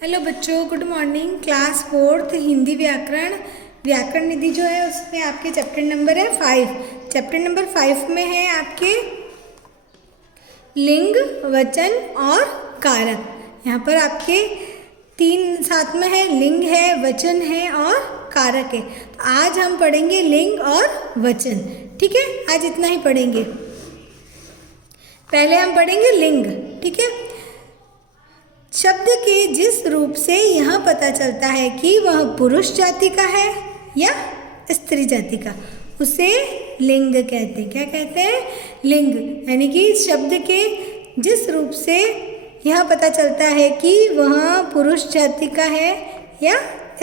Hello बच्चों, good morning. Class 4th Hindi व्याकरण व्याकरण निधि जो है उसमें आपके चैप्टर नंबर है 5। चैप्टर नंबर 5 में है आपके लिंग, वचन और कारक। यहाँ पर आपके तीन साथ में है, लिंग है, वचन है और कारक है। तो आज हम पढ़ेंगे लिंग और वचन। ठीक है, आज इतना ही पढ़ेंगे। पहले हम पढ़ेंगे लिंग। ठीक है, शब्द के जिस रूप से यह पता चलता है कि वह पुरुष जाति का है या स्त्री जाति का, उसे लिंग कहते हैं। क्या कहते हैं? लिंग। यानी कि शब्द के जिस रूप से यह पता चलता है कि वह पुरुष जाति का है या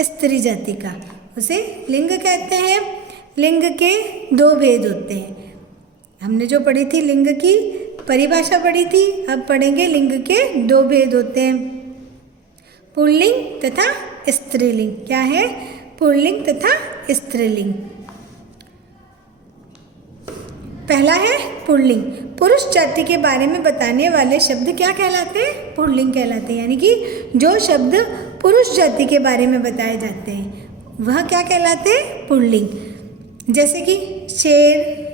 स्त्री जाति का, उसे लिंग कहते हैं। लिंग के दो भेद होते हैं। हमने जो पढ़ी थी लिंग की परिभाषा पढ़ी थी, अब पढ़ेंगे लिंग के दो भेद होते हैं, पुल्लिंग तथा स्त्रीलिंग। क्या है? पुल्लिंग तथा स्त्रीलिंग। पहला है पुल्लिंग। पुरुष जाति के बारे में बताने वाले शब्द क्या कहलाते हैं? पुल्लिंग कहलाते हैं। यानी कि जो शब्द पुरुष जाति के बारे में बताए जाते हैं वह क्या कहलाते हैं? पुल्लिंग। जैसे कि शेर,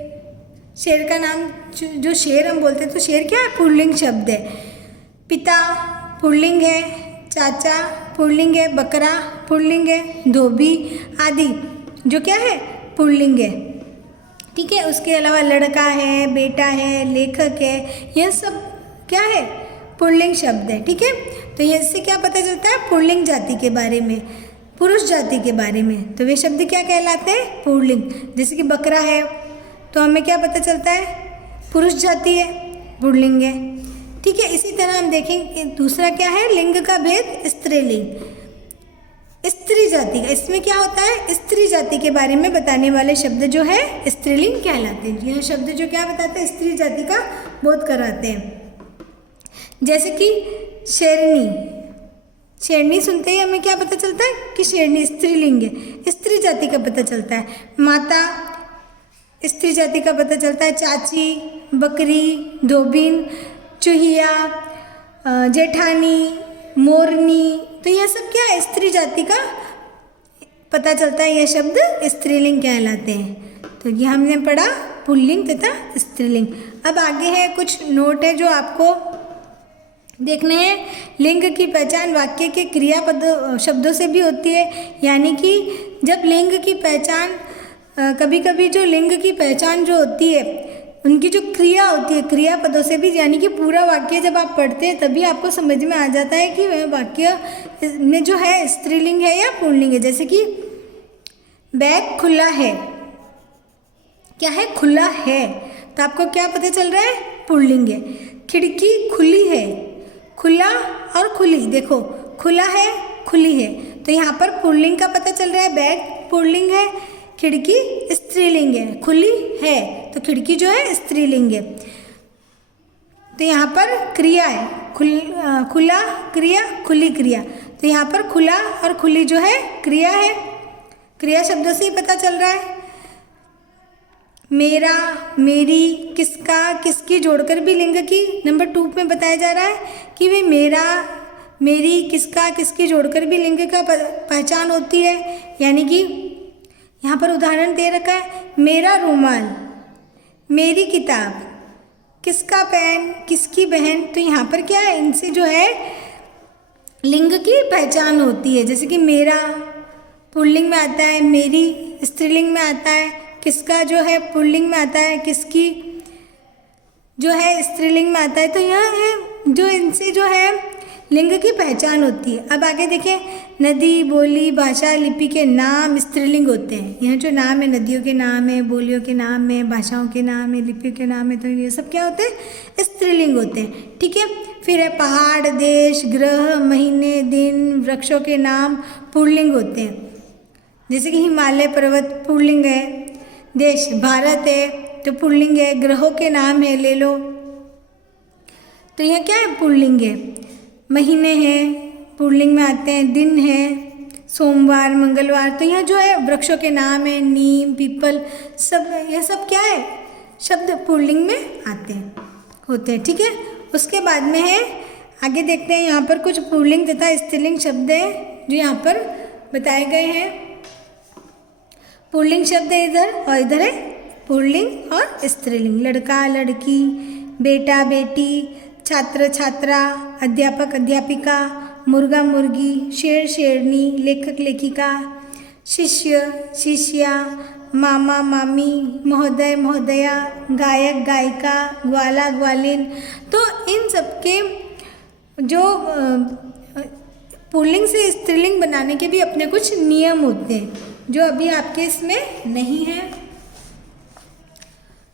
शेर का नाम जो शेर हम बोलते हैं तो शेर क्या है? पुल्लिंग शब्द है। पिता पुल्लिंग है, चाचा पुल्लिंग है, बकरा पुल्लिंग है, धोबी आदि जो क्या है? पुल्लिंग है। ठीक है, उसके अलावा लड़का है, बेटा है, लेखक है, यह सब क्या है? पुल्लिंग शब्द है। ठीक है, तो इससे क्या पता चलता है? पुल्लिंग जाति के बारे में, पुरुष जाति के बारे में। तो वे शब्द क्या कहलाते हैं? पुल्लिंग। जैसे कि बकरा है तो हमें क्या पता चलता है? पुरुष जाति है, पुल्लिंग है। ठीक है, इसी तरह हम देखेंगे दूसरा क्या है लिंग का भेद, स्त्रीलिंग। स्त्री जाति का, इसमें क्या होता है? स्त्री जाति के बारे में बताने वाले शब्द जो है स्त्रीलिंग कहलाते हैं। यह शब्द जो क्या बताते हैं? स्त्री जाति का बोध कराते हैं। जैसे कि शेरनी, शेरनी सुनते ही हमें क्या पता चलता है? कि शेरनी स्त्रीलिंग है, स्त्री जाति का पता चलता है। माता स्त्री जाति का पता चलता है। चाची, बकरी, धोबिन, चूहिया, जेठानी, मोरनी, तो यह सब क्या है? स्त्री जाति का पता चलता है। यह शब्द स्त्रीलिंग कहलाते हैं। तो ये हमने पढ़ा पुल्लिंग तथा स्त्रीलिंग। अब आगे है कुछ नोट है जो आपको देखने हैं। लिंग की पहचान वाक्य के क्रियापद शब्दों से भी होती है। यानी कि जब लिंग की पहचान कभी कभी जो लिंग की पहचान जो होती है उनकी जो क्रिया होती है क्रियापदों से भी, यानी कि पूरा वाक्य जब आप पढ़ते हैं तभी आपको समझ में आ जाता है कि वह वाक्य में जो है स्त्रीलिंग है या पुल्लिंग है। जैसे कि बैग खुला है, क्या है? खुला है, तो आपको क्या पता चल रहा है? पुल्लिंग है। खिड़की खुली है, खुला और खुली, देखो खुला है, खुली है, तो यहाँ पर पुल्लिंग का पता चल रहा है। बैग पुल्लिंग है, खिड़की स्त्रीलिंग है, खुली है तो खिड़की जो है स्त्रीलिंग है। तो यहाँ पर क्रिया है, खुला क्रिया, खुली क्रिया, तो यहाँ पर खुला और खुली जो है क्रिया है। क्रिया शब्दों से ही पता चल रहा है। मेरा, मेरी, किसका, किसकी जोड़कर भी लिंग की नंबर 2 में बताया जा रहा है कि वे मेरा, मेरी, किसका, किसकी जोड़कर भी लिंग का पहचान होती है। यानी कि यहाँ पर उदाहरण दे रखा है, मेरा रूमाल, मेरी किताब, किसका पेन, किसकी बहन, तो यहाँ पर क्या है? इनसे जो है लिंग की पहचान होती है। जैसे कि मेरा पुल्लिंग में आता है, मेरी स्त्रीलिंग में आता है, किसका जो है पुल्लिंग में आता है, किसकी जो है स्त्रीलिंग में आता है। तो यह है जो इनसे जो है लिंग की पहचान होती है। अब आगे देखें, नदी, बोली, भाषा, लिपि के नाम स्त्रीलिंग होते हैं। यह जो नाम है, नदियों के नाम है, बोलियों के नाम है, भाषाओं के नाम है, लिपियों के नाम है, तो ये सब क्या होते हैं? स्त्रीलिंग होते हैं। ठीक है, फिर है पहाड़, देश, ग्रह, महीने, दिन, वृक्षों के नाम पुल्लिंग होते हैं। जैसे कि हिमालय पर्वत पुल्लिंग है, देश भारत है तो पुल्लिंग है, ग्रहों के नाम है ले लो, तो यह क्या है? पुल्लिंग है। महीने हैं पुल्लिंग में आते हैं, दिन है सोमवार, मंगलवार, तो यह जो है वृक्षों के नाम है, नीम, पीपल, सब यह सब क्या है? शब्द पुल्लिंग में आते हैं, होते हैं। ठीक है, उसके बाद में है आगे देखते हैं, यहाँ पर कुछ पुल्लिंग तथा स्त्रीलिंग शब्द हैं जो यहाँ पर बताए गए हैं। पुल्लिंग शब्द है इधर, और इधर है पुल्लिंग और स्त्रीलिंग। लड़का लड़की, बेटा बेटी, छात्र छात्रा, अध्यापक अध्यापिका, मुर्गा मुर्गी, शेर शेरनी, लेखक लेखिका, शिष्य शिष्या, मामा मामी, महोदय महोदया, गायक गायिका, ग्वाला ग्वालिन। तो इन सबके जो पुल्लिंग से स्त्रीलिंग बनाने के भी अपने कुछ नियम होते हैं जो अभी आपके इसमें नहीं है।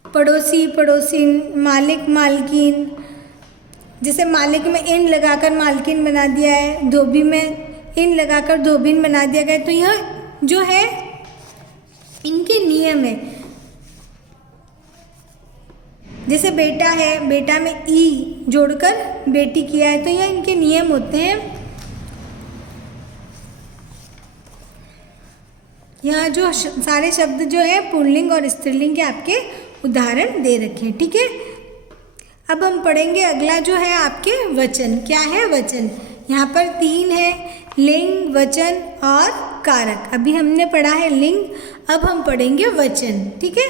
पड़ोसी पड़ोसिन, मालिक मालकिन, जैसे मालिक में इन लगाकर मालकिन बना दिया है, धोबी में इन लगाकर धोबिन बना दिया गया। तो यह जो है इनके नियम है। जैसे बेटा है, बेटा में ई जोड़कर बेटी किया है, तो यह इनके नियम होते हैं। यहाँ जो सारे शब्द जो है पुल्लिंग और स्त्रीलिंग के आपके उदाहरण दे रखे हैं, ठीक है। अब हम पढ़ेंगे अगला जो है आपके वचन। क्या है वचन? यहाँ पर 3 है, लिंग, वचन और कारक। अभी हमने पढ़ा है लिंग, अब हम पढ़ेंगे वचन, ठीक है।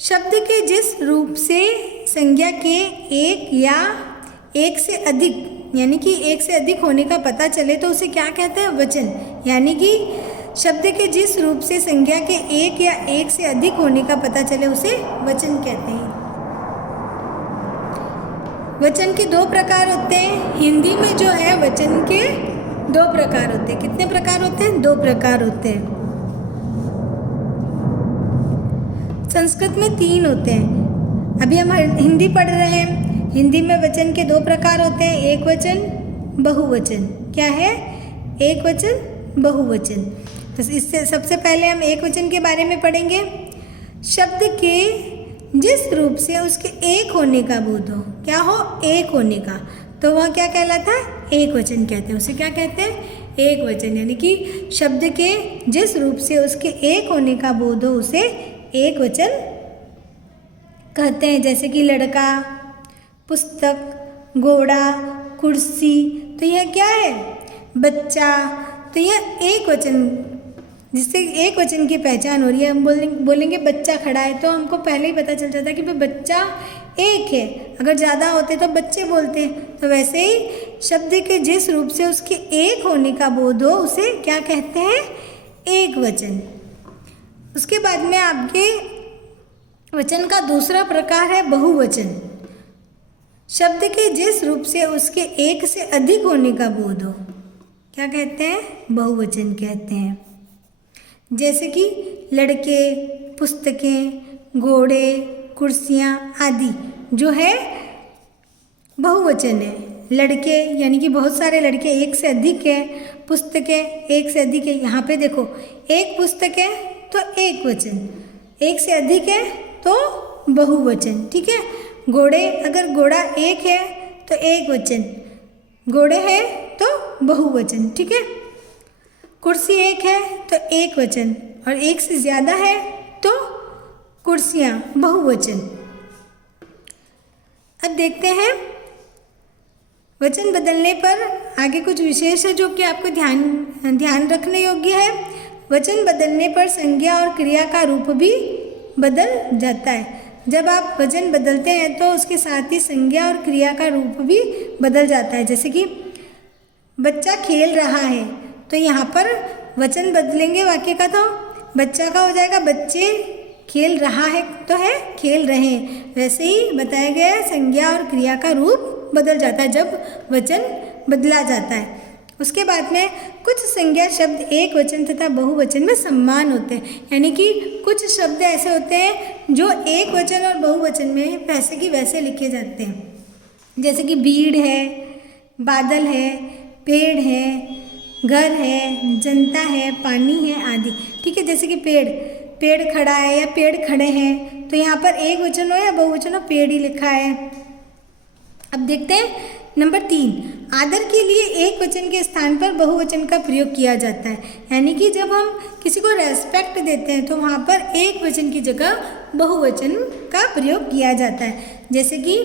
शब्द के जिस रूप से संज्ञा के एक या एक से अधिक यानी कि एक से अधिक होने का पता चले तो उसे क्या कहते हैं? वचन। यानी कि शब्द के जिस रूप से संज्ञा के एक या एक से अधिक होने का पता चले उसे वचन कहते हैं। वचन के 2 प्रकार होते हैं। हिंदी में जो है वचन के 2 प्रकार होते हैं। कितने प्रकार होते हैं? 2 प्रकार होते हैं। संस्कृत में 3 होते हैं। अभी हम हिंदी पढ़ रहे हैं। हिंदी में वचन के 2 प्रकार होते हैं, एक वचन, बहुवचन। क्या है? एक वचन, बहुवचन। तो इससे सबसे पहले हम एक वचन के बारे में पढ़ेंगे। शब्द के जिस रूप से उसके एक होने का बोध हो। क्या हो? एक होने का, तो वह क्या कहलाता है? एक वचन कहते हैं। उसे क्या कहते हैं? एक वचन। यानी कि शब्द के जिस रूप से उसके एक होने का बोध हो उसे एक वचन कहते हैं। जैसे कि लड़का, पुस्तक, घोड़ा, कुर्सी। तो यह क्या है? बच्चा। तो यह एक वचन, जिससे एक वचन की पहचान हो रही है। हम बोलेंगे बच्चा खड़ा है तो हमको पहले ही पता चल जाता है कि भाई बच्चा एक है। अगर ज़्यादा होते तो बच्चे बोलते। तो वैसे ही शब्द के जिस रूप से उसके एक होने का बोध हो उसे क्या कहते हैं? एक वचन। उसके बाद में आपके वचन का दूसरा प्रकार है बहुवचन। शब्द के जिस रूप से उसके एक से अधिक होने का बोध हो क्या कहते हैं? बहुवचन कहते हैं। जैसे कि लड़के, पुस्तकें, घोड़े, कुर्सियाँ आदि जो है बहुवचन है। लड़के यानी कि बहुत सारे लड़के, एक से अधिक है। पुस्तकें एक से अधिक है। यहाँ पे देखो, एक पुस्तक है तो एक वचन, एक से अधिक है तो बहुवचन, ठीक है। घोड़े, अगर घोड़ा एक है तो एक वचन, घोड़े है तो बहुवचन, ठीक है। कुर्सी एक है तो एक वचन, और एक से ज़्यादा है तो कुर्सियाँ, बहुवचन। अब देखते हैं वचन बदलने पर आगे कुछ विशेष है जो कि आपको ध्यान रखने योग्य है। वचन बदलने पर संज्ञा और क्रिया का रूप भी बदल जाता है। जब आप वचन बदलते हैं तो उसके साथ ही संज्ञा और क्रिया का रूप भी बदल जाता है। जैसे कि बच्चा खेल रहा है, तो यहाँ पर वचन बदलेंगे वाक्य का, तो बच्चा का हो जाएगा बच्चे, खेल रहा है तो है खेल रहे हैं। वैसे ही बताया गया है संज्ञा और क्रिया का रूप बदल जाता है जब वचन बदला जाता है। उसके बाद में कुछ संज्ञा शब्द एक वचन तथा बहुवचन में समान होते हैं। यानी कि कुछ शब्द ऐसे होते हैं जो एक वचन और बहुवचन में वैसे की वैसे लिखे जाते हैं। जैसे कि भीड़ है, बादल है, पेड़ है, घर है, जनता है, पानी है आदि, ठीक है। जैसे कि पेड़ खड़ा है या पेड़ खड़े हैं, तो यहाँ पर एक वचन हो या बहुवचन हो, पेड़ ही लिखा है। अब देखते हैं नंबर 3, आदर के लिए एक वचन के स्थान पर बहुवचन का प्रयोग किया जाता है। यानी कि जब हम किसी को रेस्पेक्ट देते हैं तो वहाँ पर एक वचन की जगह बहुवचन का प्रयोग किया जाता है। जैसे कि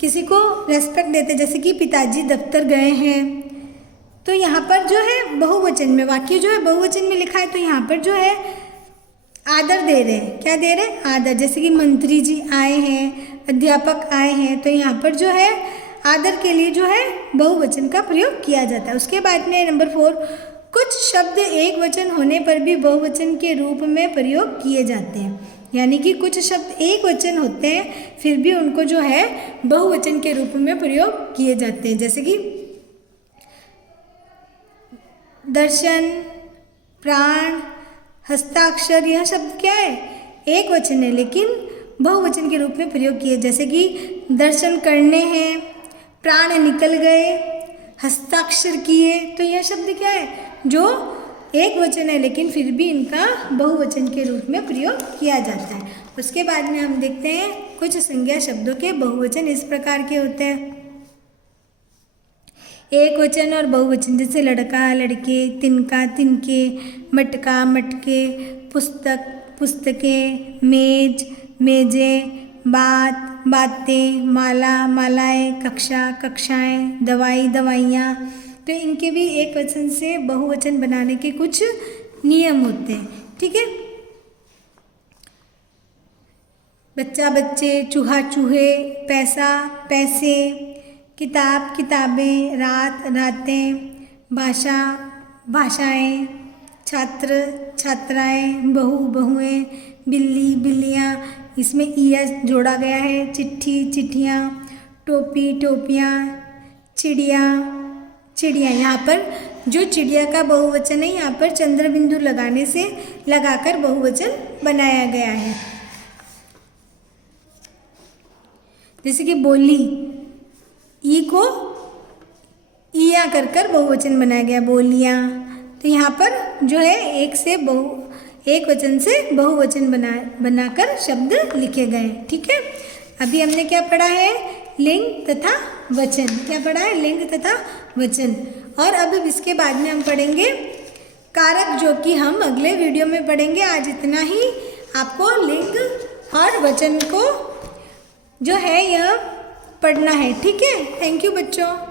किसी को रेस्पेक्ट देते हैं, जैसे कि पिताजी दफ्तर गए हैं, तो यहाँ पर जो है बहुवचन में, वाक्य जो है बहुवचन में लिखा है, तो यहाँ पर जो है आदर दे रहे हैं। क्या दे रहे हैं? आदर। जैसे कि मंत्री जी आए हैं, अध्यापक आए हैं, तो यहाँ पर जो है आदर के लिए जो है बहुवचन का प्रयोग किया जाता है। उसके बाद में नंबर 4, कुछ शब्द एक वचन होने पर भी बहुवचन के रूप में प्रयोग किए जाते हैं। यानी कि कुछ शब्द एक वचन होते हैं फिर भी उनको जो है बहुवचन के रूप में प्रयोग किए जाते हैं। जैसे कि दर्शन, प्राण, हस्ताक्षर, यह शब्द क्या है? एक वचन है लेकिन बहुवचन के रूप में प्रयोग किए। जैसे कि दर्शन करने हैं, प्राण निकल गए, हस्ताक्षर किए, तो यह शब्द क्या है? जो एक वचन है लेकिन फिर भी इनका बहुवचन के रूप में प्रयोग किया जाता है। उसके बाद में हम देखते हैं कुछ संज्ञा शब्दों के बहुवचन इस प्रकार के होते हैं। एक वचन और बहुवचन, जैसे लड़का, लड़के, तिनका, तिनके, मटका, मटके, पुस्तक, पुस्तकें, मेज, मेजें, बात, बातें, माला, मालाएं, कक्षा, कक्षाएं, दवाई, दवाइयाँ, तो इनके भी एक वचन से बहुवचन बनाने के कुछ नियम होते हैं। ठीक है। बच्चा, बच्चे, चूहा, चूहे, पैसा, पैसे, किताब, किताबें, रात, रातें, भाषा, भाषाएं, छात्र, छात्राएं, बहू, बहुएं, बिल्ली, बिल्लियाँ, इसमें ईएस जोड़ा गया है, चिट्ठी, चिट्ठियाँ, टोपी, टोपियाँ, चिड़िया, चिड़िया। यहाँ पर जो चिड़िया का बहुवचन है यहाँ पर चंद्र बिंदु लगाने से लगाकर बहुवचन बनाया गया है। जैसे कि बोली, ई को ईया कर कर बहुवचन बनाया गया, बोलियाँ। तो यहाँ पर जो है एक वचन से बहुवचन बनाकर शब्द लिखे गए। ठीक है। अभी हमने क्या पढ़ा है? लिंग तथा वचन। क्या पढ़ा है? लिंग तथा वचन। और अब इसके बाद में हम पढ़ेंगे कारक, जो कि हम अगले वीडियो में पढ़ेंगे। आज इतना ही। आपको लिंग और वचन को जो है यह पढ़ना है। ठीक है। थैंक यू बच्चों।